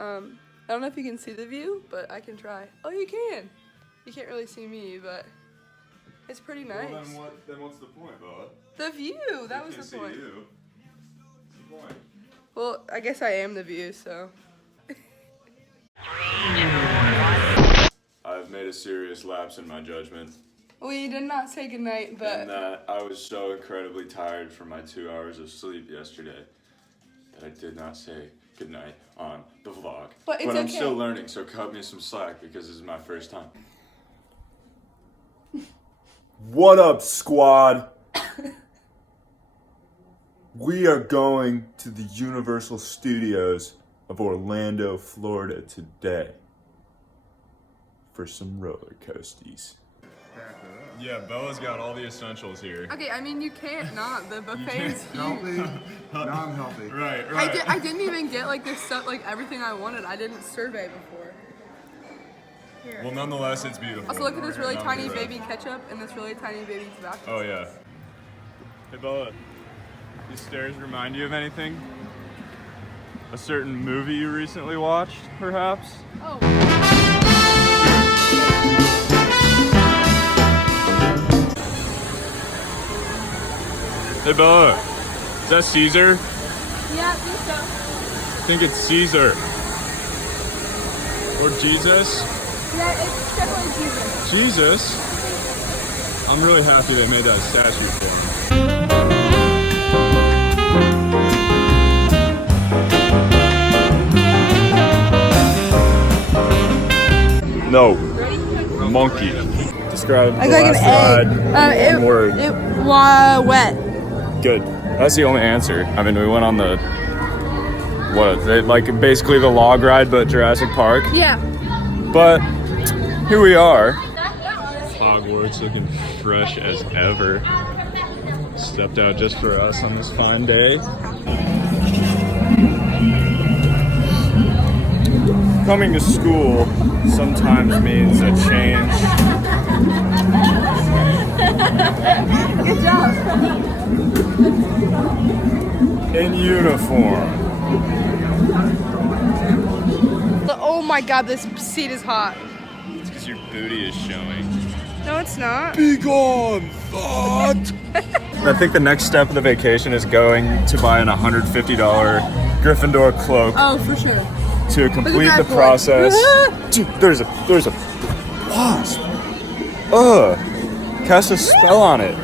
I don't know if you can see the view, but I can try. Oh, you can. You can't really see me, but it's pretty nice. Well, then what's the point, Bella? The view. That was the point. You. What's the point? Well, I guess I am the view, so. I've made a serious lapse in my judgment. We did not say goodnight, but. And that I was so incredibly tired from my 2 hours of sleep yesterday that I did not say goodnight on the vlog. But it's I'm okay. still learning, so cut me some slack because this is my first time. What up, squad? We are going to the Universal Studios of Orlando, Florida today for some roller coasties. Yeah, Bella's got all the essentials here. Okay, I mean, you can't not. The buffet is huge. Healthy, non-healthy. Right. I didn't even get like this stuff, like everything I wanted. I didn't survey before. Here. Well, nonetheless, it's beautiful. Also, look at this really tiny baby ketchup and this really tiny baby tobacco. Oh, yeah. Hey, Bella, these stairs remind you of anything? A certain movie you recently watched, perhaps? Oh. Hey, Bella, is that Caesar? Yeah, I think so. I think it's Caesar. Or Jesus? Yeah, it's definitely Jesus. Jesus? I'm really happy they made that statue for him. No. Monkey. Describe the last ride in one word. Wet. Good. That's the only answer. I mean, we went on the like basically the log ride, but Jurassic Park. Yeah. But here we are. Hogwarts looking fresh as ever. Stepped out just for us on this fine day. Coming to school sometimes means a change. Good job. In uniform. Oh my god, this seat is hot. It's because your booty is showing. No, it's not. Be gone, thought! I think the next step of the vacation is going to buy an $150 Gryffindor cloak Oh, for sure. to complete the that boy. process. Dude, there's a wasp. Ugh. Cast a spell on it.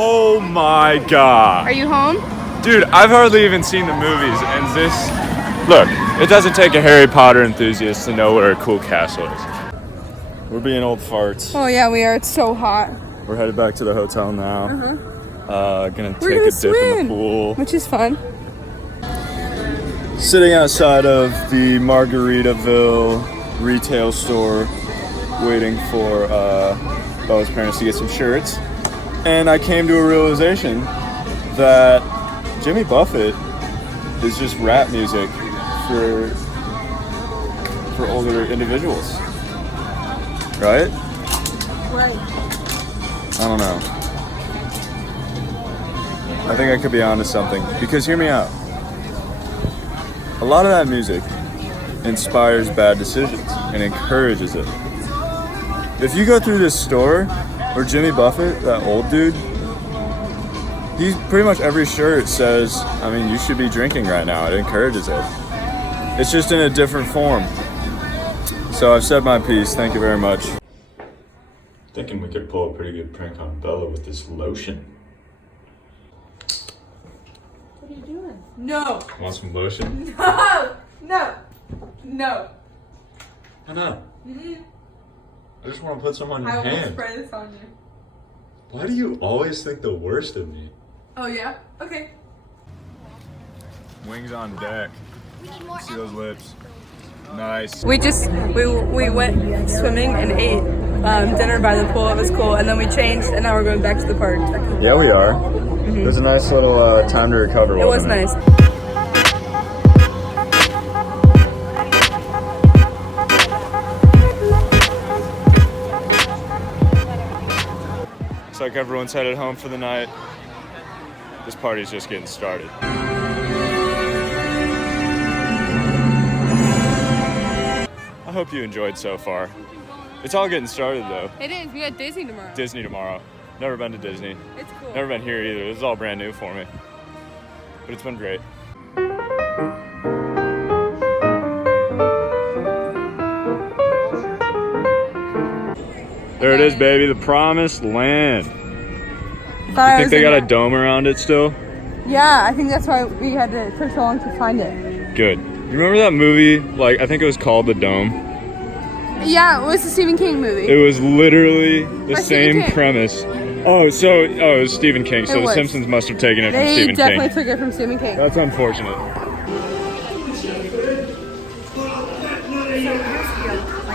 Oh my god. Are you home? Dude, I've hardly even seen the movies, and this... Look, it doesn't take a Harry Potter enthusiast to know where a cool castle is. We're being old farts. Oh yeah, we are. It's so hot. We're headed back to the hotel now. Gonna take We're a gonna dip in swim, the pool. which is fun. Sitting outside of the Margaritaville retail store, waiting for Bella's parents to get some shirts. And I came to a realization that Jimmy Buffett is just rap music for older individuals. Right? Right. I don't know. I think I could be onto something. Because hear me out. A lot of that music inspires bad decisions and encourages it. If you go through this store, where Jimmy Buffett, that old dude, he's pretty much every shirt says, I mean, you should be drinking right now. It encourages it. It's just in a different form. So I've said my piece. Thank you very much. Thinking we could pull a pretty good prank on Bella with this lotion. What are you doing? No. Want some lotion? No. No. No. Why not? I just want to put some on your I will hand. spray this on you. Why do you always think the worst of me? Oh yeah? Okay. Wings on deck. See those lips? Nice. We went swimming and ate dinner by the pool. It was cool, and then we changed, and now we're going back to the park. Yeah, we are. It was a nice little time to recover. It was nice. Looks like everyone's headed home for the night. This party's just getting started. I hope you enjoyed so far. It's all getting started though. It is. We got Disney tomorrow. Disney tomorrow. Never been to Disney. It's cool. Never been here either. This is all brand new for me. But it's been great. There it is, baby, the promised land. You think they got a dome around it still? Yeah, I think that's why we had to take so long to find it. Good. You remember that movie? Like, I think it was called The Dome. Yeah, it was the Stephen King movie. It was literally the By same Stephen King. premise. Oh, it was Stephen King, so It The was. Simpsons must have taken it from They Stephen definitely King. took it from Stephen King. That's unfortunate. Like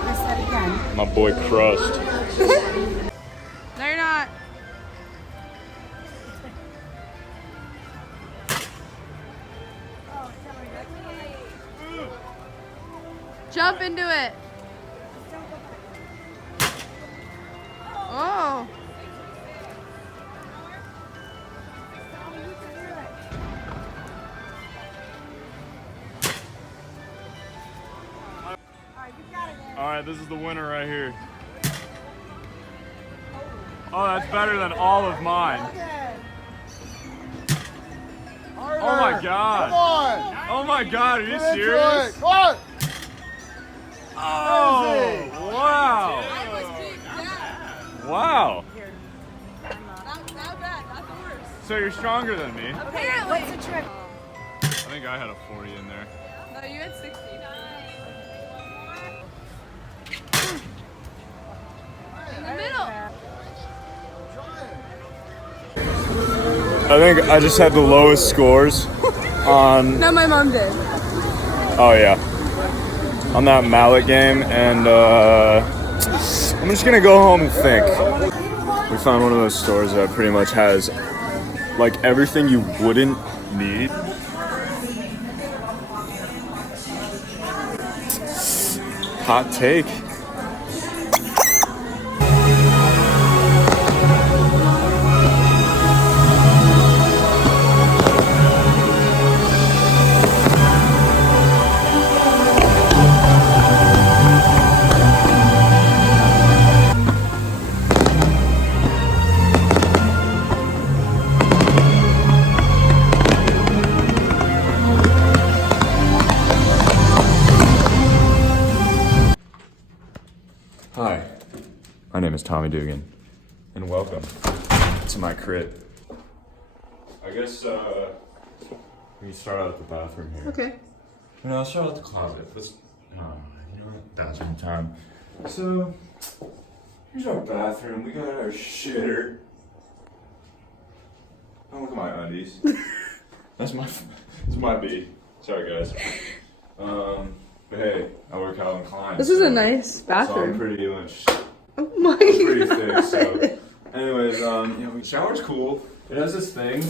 I said again. My boy Crust. No, you're not. Jump into it. Oh. All right, this is the winner right here. Oh, that's better than all of mine. Oh my God. Come on. Oh my God, are you Get into serious? it. Come on. Oh, wow. Wow. Not bad, not the worst. So you're stronger than me. Apparently. What's the trick? I think I had a 40 in there. No, you had 60. In the middle. I think I just had the lowest scores on, No, my mom did. oh yeah, on that mallet game, and I'm just gonna go home and think. We found one of those stores that pretty much has like everything you wouldn't need. Hot take. Hi, my name is Tommy Dugan, and welcome to my crib. I guess we can start out at the bathroom here. Okay. No, I'll start out the closet. Let's, you know what? Bathroom time. So, here's our bathroom. We got our shitter. Don't look at my undies. That's my B. Sorry, guys. But hey, I wear Calvin Klein. This is a so- nice So I'm bathroom. pretty much Oh my pretty God. thick. So, anyways, the shower's cool. It has this thing.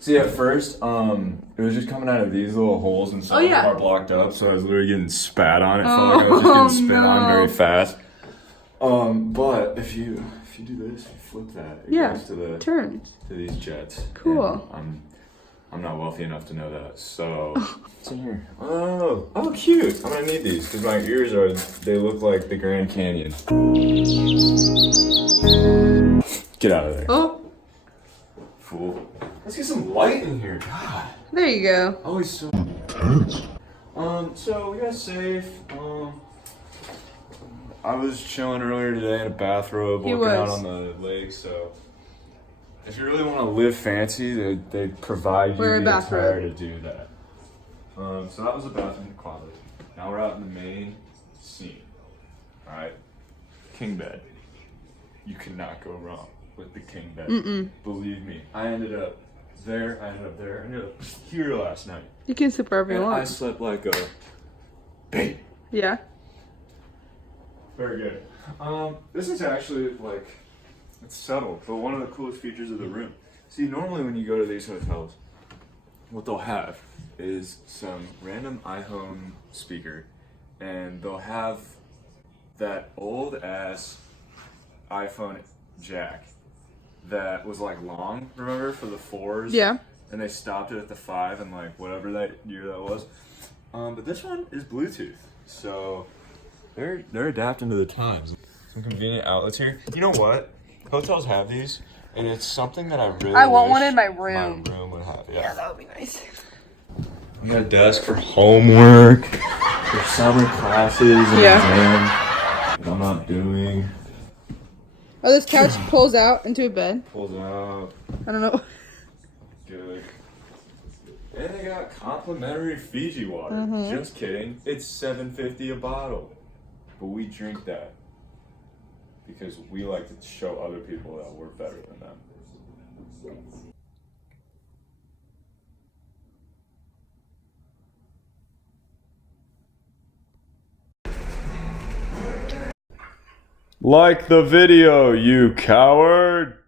See, at first, it was just coming out of these little holes, and some Oh, yeah. are blocked up. So I was literally getting spat on. It felt like I was just getting spit on very fast. But if you do this, you flip that. It Yeah. goes to Turns. these jets. Cool. And I'm not wealthy enough to know that. So what's in here? Oh, cute. I'm gonna need these because my ears they look like the Grand Canyon. Get out of there, Oh, fool. Let's get some light in here. God, there you go. always so intense. So we got safe. I was chilling earlier today in a bathrobe, He working out was. on the lake. So if you really want to live fancy, they provide you Wear a the bathrobe. attire to do that. So that was the bathroom closet. Now we're out in the main scene. All right, king bed. You cannot go wrong with the king bed. Believe me, I ended up there. I ended up there. I ended up here last night. You can sleep wherever you And I want. slept like a baby. Yeah. Very good. This is actually like, it's subtle, but one of the coolest features of the room. See, normally when you go to these hotels, what they'll have is some random iPhone speaker, and they'll have that old ass iPhone jack that was like long, remember, for the 4s? Yeah. And they stopped it at the 5 and like whatever that year that was. But this one is Bluetooth, so they're adapting to the times. Some convenient outlets here. You know what? Hotels have these, and it's something that I really want wish one in my room. My room would have. Yeah, that would be nice. I got a desk for homework, for summer classes, and exams that I'm not doing. Oh, this couch pulls out into a bed. Pulls out. I don't know. Good. And they got complimentary Fiji water. Just kidding. It's $7.50 a bottle. But we drink that because we like to show other people that we're better than them. Like the video, you coward!